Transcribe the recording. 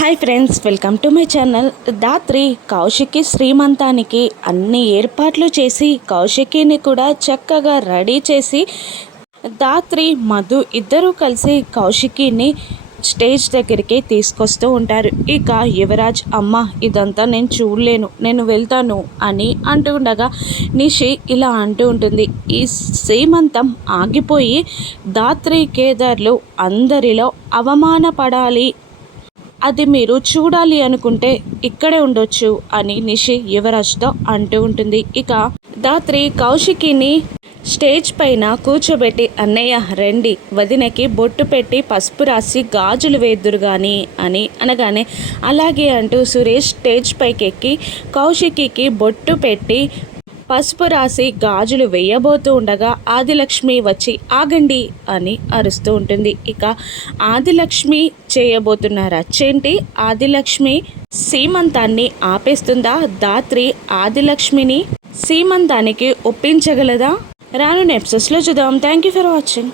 Hi friends, welcome to my channel. Dhatri Kaushiki శ్రీమంతానికి అన్ని ఏర్పాట్లు చేసి కౌశికిని కూడా చక్కగా రెడీ చేసి దాత్రి మధు ఇద్దరూ కలిసి కౌశికిని స్టేజ్ దగ్గరికి తీసుకొస్తూ ఉంటారు. ఇక యువరాజ్ అమ్మ ఇదంతా నేను చూడలేను, నేను వెళ్తాను అని అంటుండగా నిషి ఇలా అంటూ ఉంటుంది. ఈ శ్రీమంతం ఆగిపోయి దాత్రి కేదార్లు అందరిలో అవమానపడాలి, అది మీరు చూడాలి అనుకుంటే ఇక్కడే ఉండొచ్చు అని నిషి యువరాజ్తో అంటూ ఉంటుంది. ఇక దాత్రి కౌశికిని స్టేజ్ పైన కూర్చోబెట్టి అన్నయ్య రండి, వదినకి బొట్టు పెట్టి పసుపు రాసి గాజులు వేద్దురు కానీ అని అనగానే అలాగే అంటూ సురేష్ స్టేజ్ పైకి ఎక్కి కౌశికికి బొట్టు పెట్టి పసుపు రాసి గాజులు వేయబోతూ ఉండగా ఆదిలక్ష్మి వచ్చి ఆగండి అని అరుస్తూ ఉంటుంది. ఇక ఆదిలక్ష్మి చేయబోతున్న రచ్చేంటి, ఆదిలక్ష్మి సీమంతాన్ని ఆపేస్తుందా, దాత్రి ఆదిలక్ష్మిని సీమంతానికి ఒప్పించగలదా? రాను ఎపిసోడ్స్లో చూద్దాం. Thank you for watching.